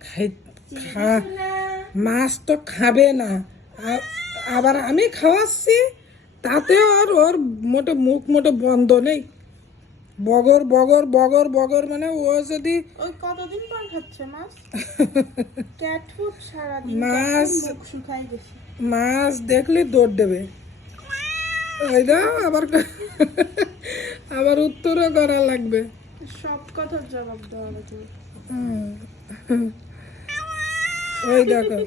খাই খা- মাছ তো খাবে না। আবার আমি খাওয়াচ্ছি তাতেও আর ওর মোটে মুখ মোটে বন্ধ নেই। বগর বগর বগর বগর মানে ও যদি ওই কতদিন পর খাচ্ছে মাছ? ক্যাট ফুড সারাদিন মাছ শুকাই গেছে? মাছ দেখলে দৌড় দেবে। ওই দাও আবার আবার উত্তরও করা লাগবে। সব কথার জবাব দেওয়া হুম। ওই দেখো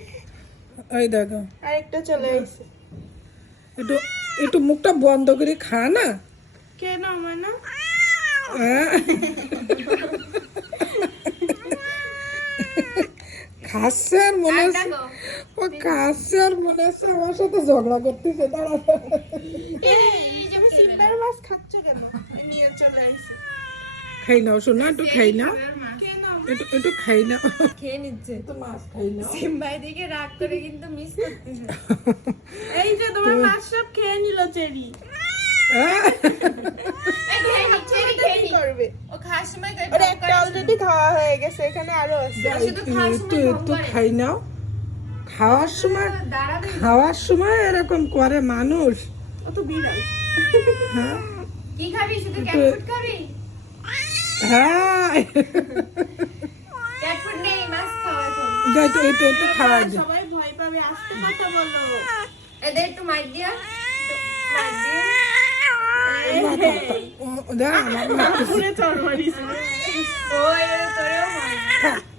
ওই দেখো। আরেকটা চলে এসেছে একটু একটু মুখটা বন্ধ করে খা না। কেন মানে হ্যাঁ? খাচ্ছে আর মনে হচ্ছে ও খাচ্ছে আর মনে হচ্ছে আমার সাথে ঝগড়া করতেছে দাঁড়া এই যেমন সিম্বার মাছ খাচ্ছে কেন? নিয়ে চলে এসেছে খাই নাও শোনা একটু খাই নাও একটু একটু খাই নাও খেয়ে নিচ্ছে। তো মাছ খাই নাও সিম্বাই দিকে রাগ করে কিন্তু মিস করতেছে। এই যে তোমার মাছ সব খেয়ে নিল চেরি? কি করবে? ও খাওয়ার সময় তো ওর একটা অলরেডি খাওয়া হয়ে গেছে এখানে আরও আছে। একটু একটু খাই নাও খাওয়ার সময় খাওয়ার সময় এরকম করে মানুষ। হ্যাঁ। কি খাবি শুধু খাবি? হ্যাঁ। তো একটু একটু খাওয়া দে সবাই ভয় পাবে আস্তে কথা বলো। এদের একটু মাইর দিয়া।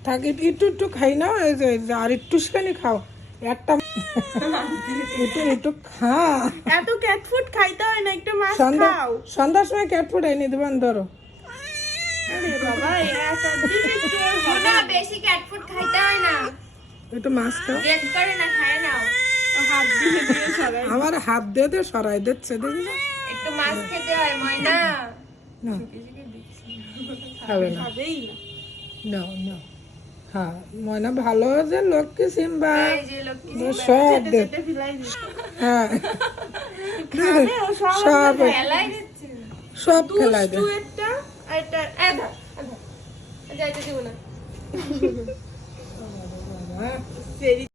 থাক, একটু একটু খাই নাও আর খাও। একটা একটু একটু খা। এত ক্যাট ফুড খাইতে হয় না একটু মাছ সন্ধ্যা খাও। সন্ধ্যার সময় ক্যাট ফুড এনে দেবেন ধরো। আরে বাবা এক দিন একটু ওর হবে। না। বেশি ক্যাটফুড খাইতে হয় না। একটু মাছ খাও। জেদ করে না খায় না হাত দিয়ে দিয়ে সরাই আমার হাত দিয়ে দিয়ে সরাই দিচ্ছে দেখি না। একটু মাছ খেতে হয় ময়না। না। খাবে না। না। না না। হ্যাঁ মনে ভালো যে লক্ষ্মী সিম্বা। এই সব দে। হ্যাঁ। সব সব খেলাই সব খেলাই দে। যাইতে দিব না।